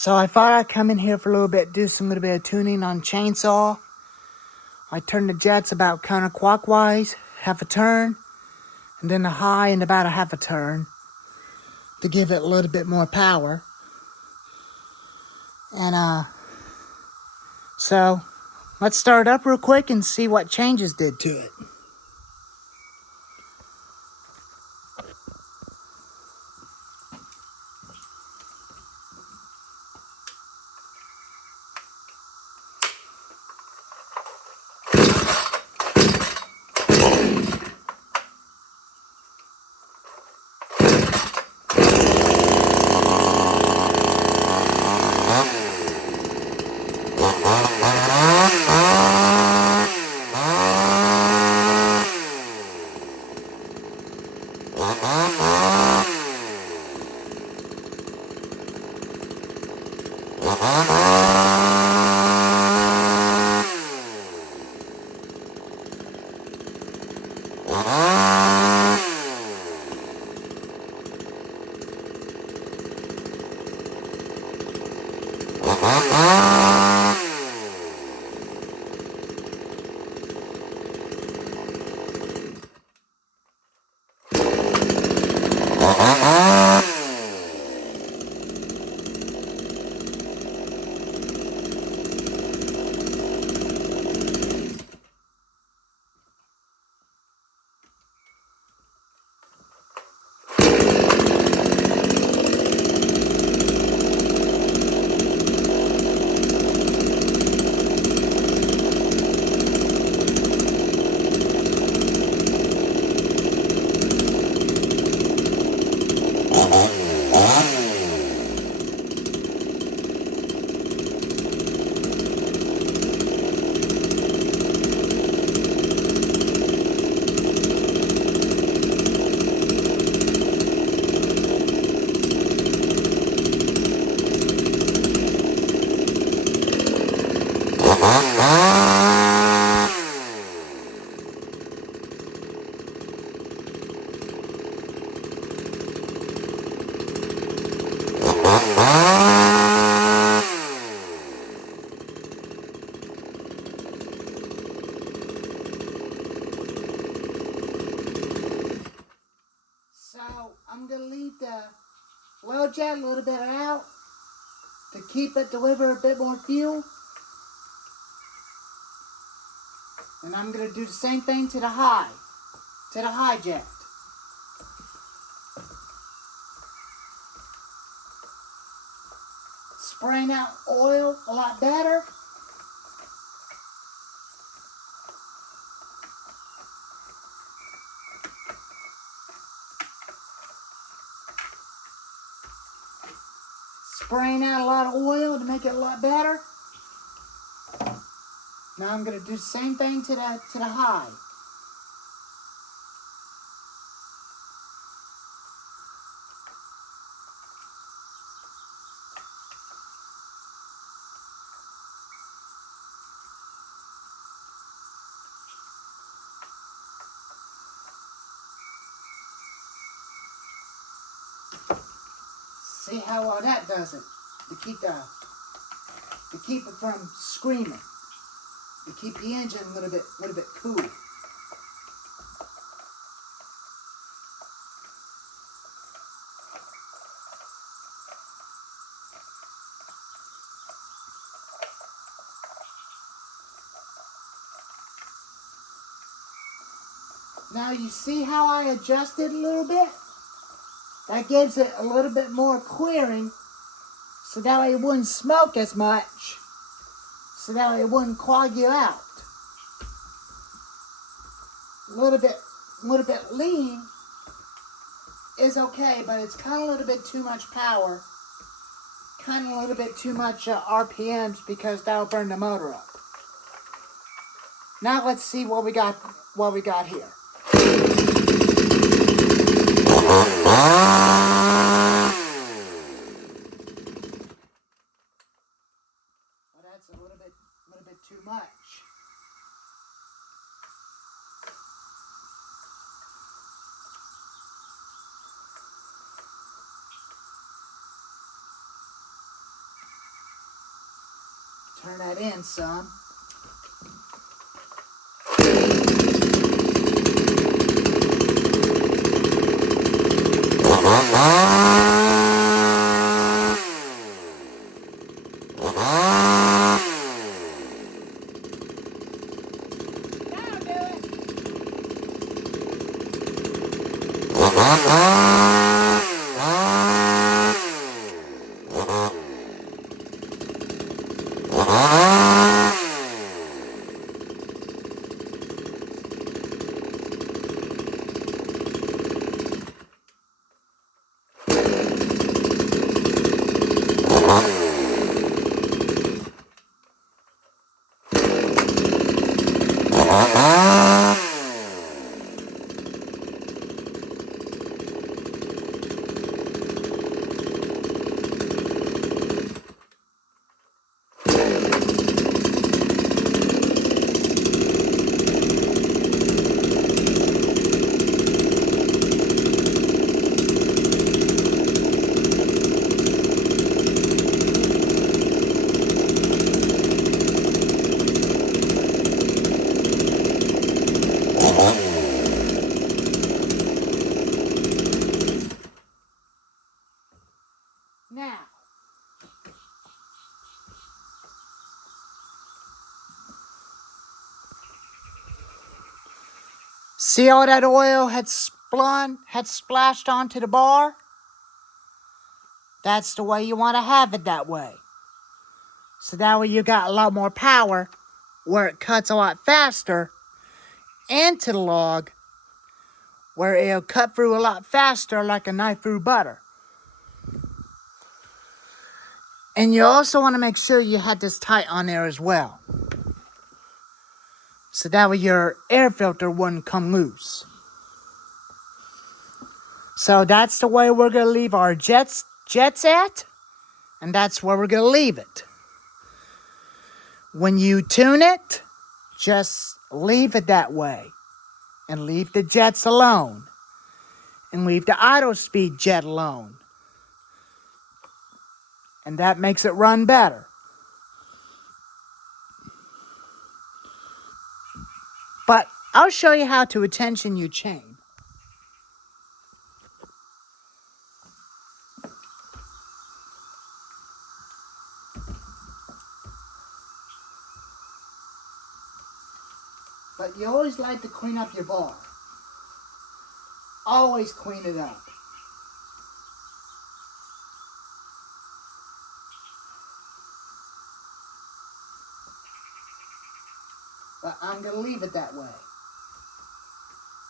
So I thought I'd come in here for a little bit, do some little bit of tuning on chainsaw. I turn the jets about counterclockwise, half a turn, and then the high in about a half a turn to give it a little bit more power. And so let's start up real quick and see what changes did to it. So I'm going to leave the oil jet a little bit out to keep it deliver a bit more fuel. And I'm going to do the same thing to the high jet. Spraying out oil a lot better. Spraying out a lot of oil to make it a lot better. Now I'm going to do the same thing to the high. See how well that does it to keep it from screaming, to keep the engine a little bit cool. Now you see how I adjusted a little bit? That gives it a little bit more clearing, so that way it wouldn't smoke as much, so that way it wouldn't clog you out. A little bit lean is okay, but it's kind of a little bit too much power, kind of a little bit too much RPMs, because that'll burn the motor up. Now let's see what we got here. Well, that's a little bit too much. Turn that in some. Now, see how that oil had splashed onto the bar? That's the way you want to have it that way. So that way you got a lot more power where it cuts a lot faster into the log where it'll cut through a lot faster like a knife through butter. And you also want to make sure you had this tight on there as well. So that way your air filter wouldn't come loose. So that's the way we're going to leave our jets at. And that's where we're going to leave it. When you tune it, just leave it that way. And leave the jets alone. And leave the idle speed jet alone. And that makes it run better. But I'll show you how to attention your chain. But you always like to clean up your bar. Always clean it up. But I'm going to leave it that way.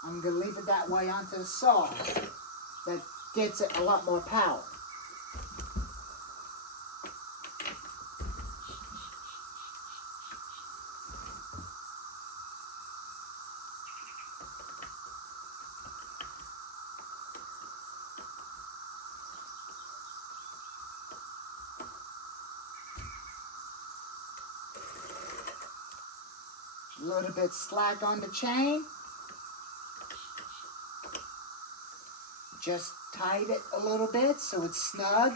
I'm going to leave it that way onto the saw. That gets it a lot more power. A little bit slack on the chain. Just tight it a little bit so it's snug.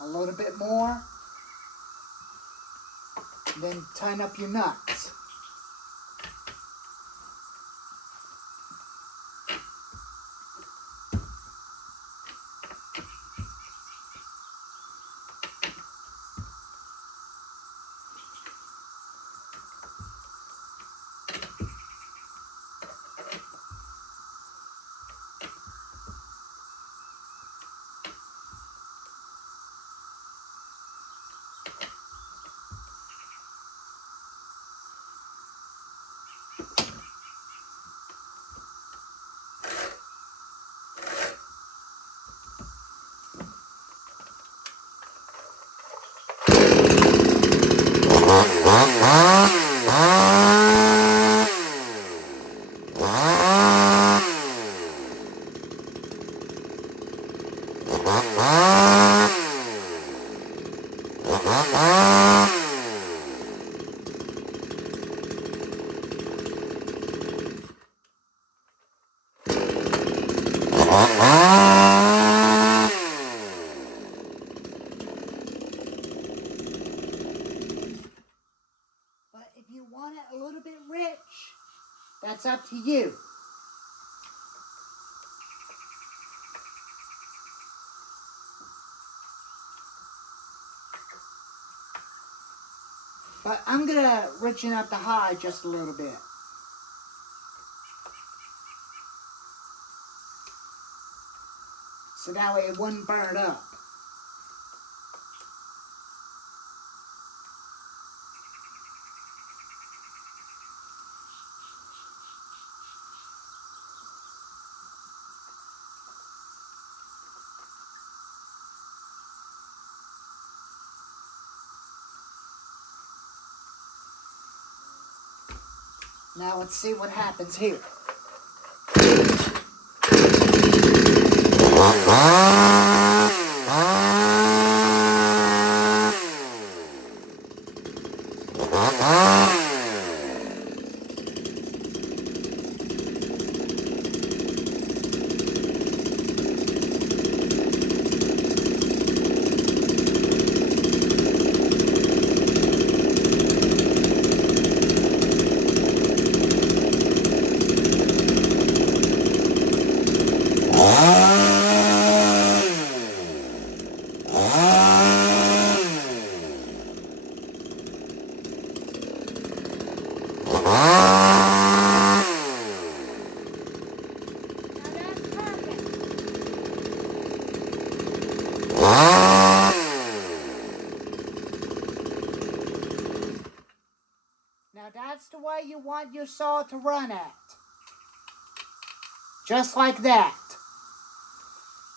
A little bit more. Then tighten up your nuts. it's up to you. But I'm going to richen up the hide just a little bit. So that way it wouldn't burn up. Now let's see what happens here. Now that's the way you want your saw to run at. Just like that.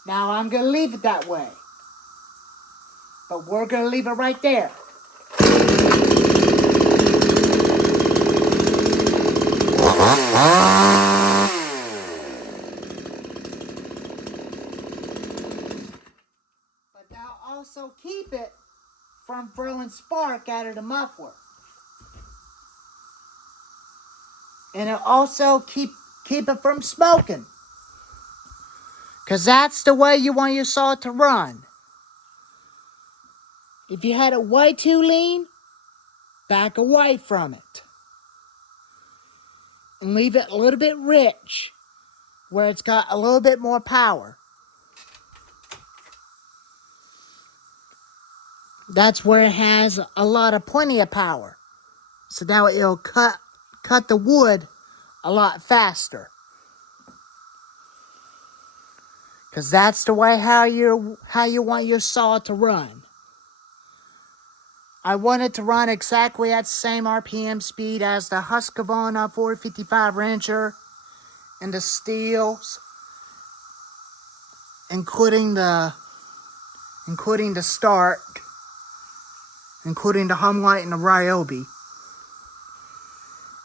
Now I'm going to leave it that way. But we're going to leave it right there. But now also keep it from throwing spark out of the muffler. And it'll also keep it from smoking. Because that's the way you want your saw to run. If you had it way too lean, back away from it. And leave it a little bit rich, where it's got a little bit more power. That's where it has plenty of power. So now it'll cut the wood a lot faster. Because that's the way how you want your saw to run. I want it to run exactly at the same RPM speed as the Husqvarna 455 Rancher and the Steels, including the Stark, including the Humlight and the Ryobi.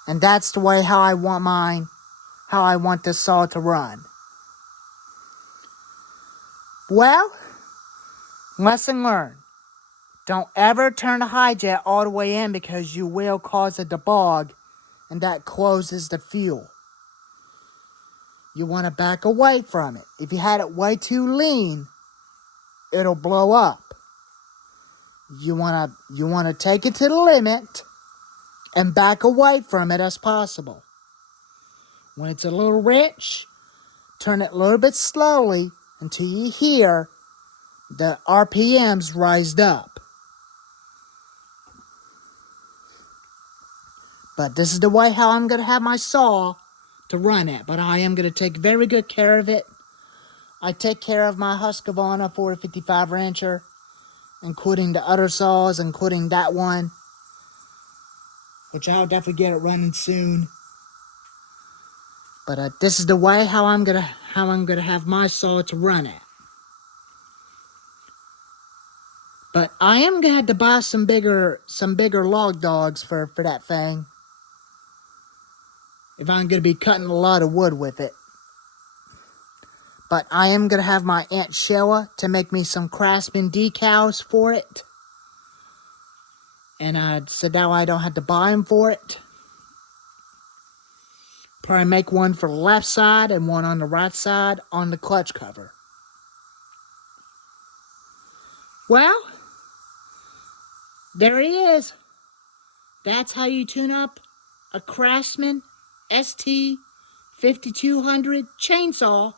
And that's the way how I want this saw to run. Well, lesson learned. Don't ever turn the high jet all the way in because you will cause a debug and that closes the fuel. You want to back away from it. If you had it way too lean, it'll blow up. You want to take it to the limit and back away from it as possible. When it's a little rich, turn it a little bit slowly until you hear the RPMs rise up. But this is the way how I'm going to have my saw to run at. But I am going to take very good care of it. I take care of my Husqvarna 455 Rancher, including the other saws, including that one, which I'll definitely get it running soon. But this is the way how I'm gonna have my saw to run at. But I am gonna have to buy some bigger log dogs for that thing, if I'm going to be cutting a lot of wood with it. But I am going to have my Aunt Sheila to make me some Craftsman decals for it. And so now I don't have to buy them for it. Probably make one for the left side and one on the right side on the clutch cover. Well, there he is. That's how you tune up a Craftsman st5200 chainsaw,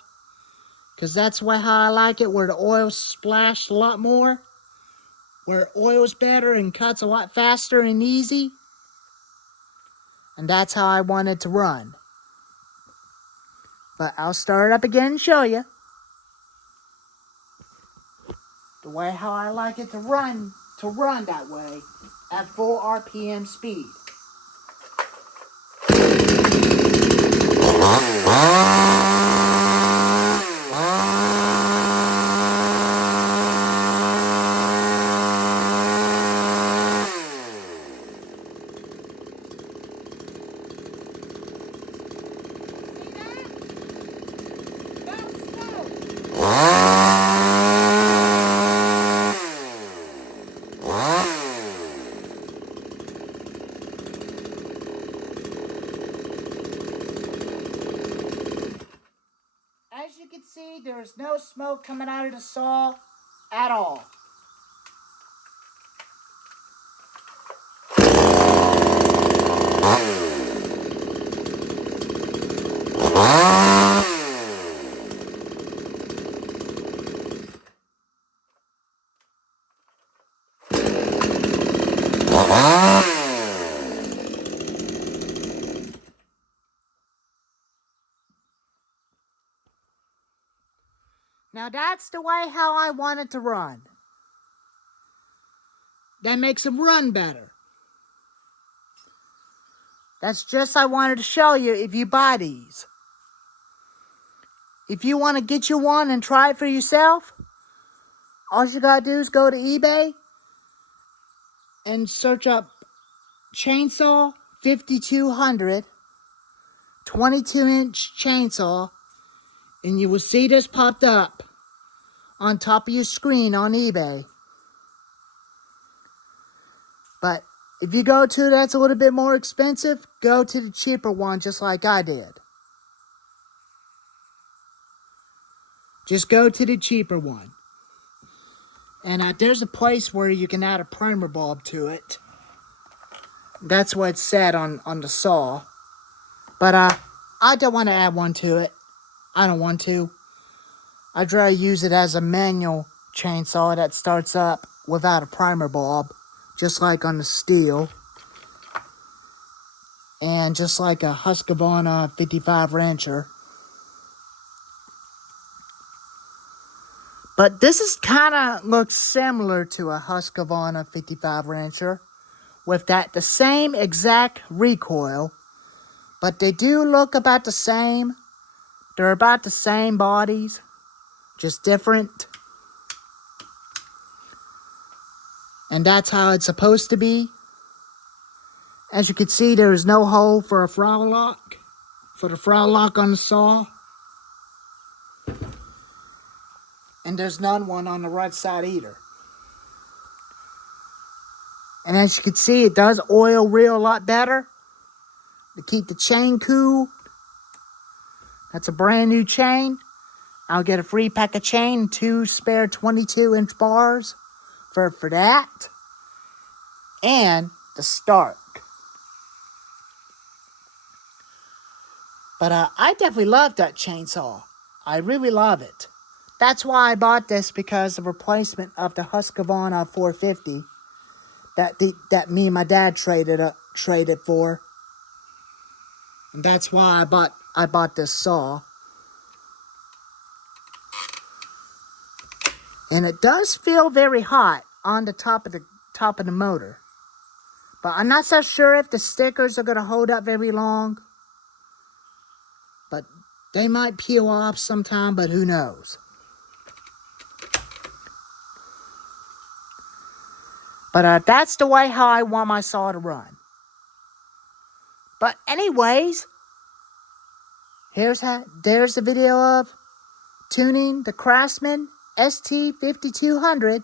because that's how I like it, where the oil splashed a lot more, where oil's better and cuts a lot faster and easy. And that's how I want it to run. But I'll start it up again and show you the way how I like it to run that way at full RPM speed. As you can see, there is no smoke coming out of the saw at all. Now that's the way how I want it to run. That makes it run better. That's just I wanted to show you if you buy these. If you want to get you one and try it for yourself, all you gotta do is go to eBay and search up chainsaw 5200 22-inch chainsaw, and you will see this popped up on top of your screen on eBay. But if you go to that's a little bit more expensive, go to the cheaper one just like I did. Just go to the cheaper one. And there's a place where you can add a primer bulb to it. That's what it said on the saw. But I don't want to add one to it. I don't want to. I'd rather use it as a manual chainsaw that starts up without a primer bulb, just like on the steel. And just like a Husqvarna 55 wrencher. But this is kind of looks similar to a Husqvarna 55 wrencher, with the same exact recoil, but they do look about the same. They're about the same bodies, just different. And that's how it's supposed to be. As you can see, there is no hole for a throttle lock, for the throttle lock on the saw. And there's none one on the right side either. And as you can see, it does oil reel a lot better to keep the chain cool. That's a brand new chain. I'll get a free pack of chain, 2 spare 22-inch bars for that. And the start. But I definitely love that chainsaw. I really love it. That's why I bought this, because the replacement of the Husqvarna 450 that me and my dad traded for. And that's why I bought this saw. And it does feel very hot on the top of the motor. But I'm not so sure if the stickers are going to hold up very long. But they might peel off sometime, but who knows. But that's the way how I want my saw to run. But anyways, there's the video of tuning the Craftsman ST5200